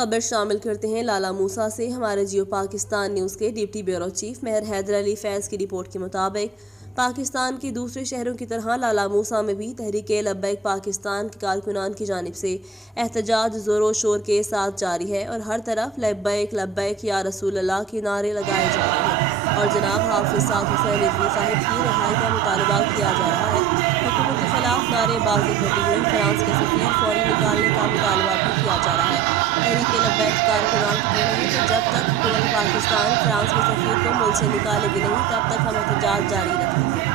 खबर शामिल करते हैं लाला मूसा से। हमारे जियो पाकिस्तान न्यूज़ के डिप्टी ब्यूरो चीफ मेहर हैदर अली फैज़ की रिपोर्ट के मुताबिक पाकिस्तान के दूसरे शहरों की तरह लाला मूसा में भी तहरीक लब्बैक पाकिस्तान के कारकुनान की जानिब से एहतजाज ज़ोर शोर के साथ जारी है और हर तरफ लब्बैक लब्बैक या रसूल अल्लाह के नारे लगाए जा रहे हैं और जनाब हाफिज साद हुसैन रिजवी साहिब की रिहाई का मुतालबा किया जा रहा है। हुकूमत के खिलाफ नारेबाजी करते हुए फ्रांस के सफीर फौरी निकालने का मुतालबा भी किया जा रहा है। तहरीक लब्बैक कारकुनान कहते हैं कि जब तक हुकूमत पाकिस्तान फ्रांस के सफीर को मुल्क से निकालेगी नहीं तब तक हम एहतजाज जारी रखेंगे।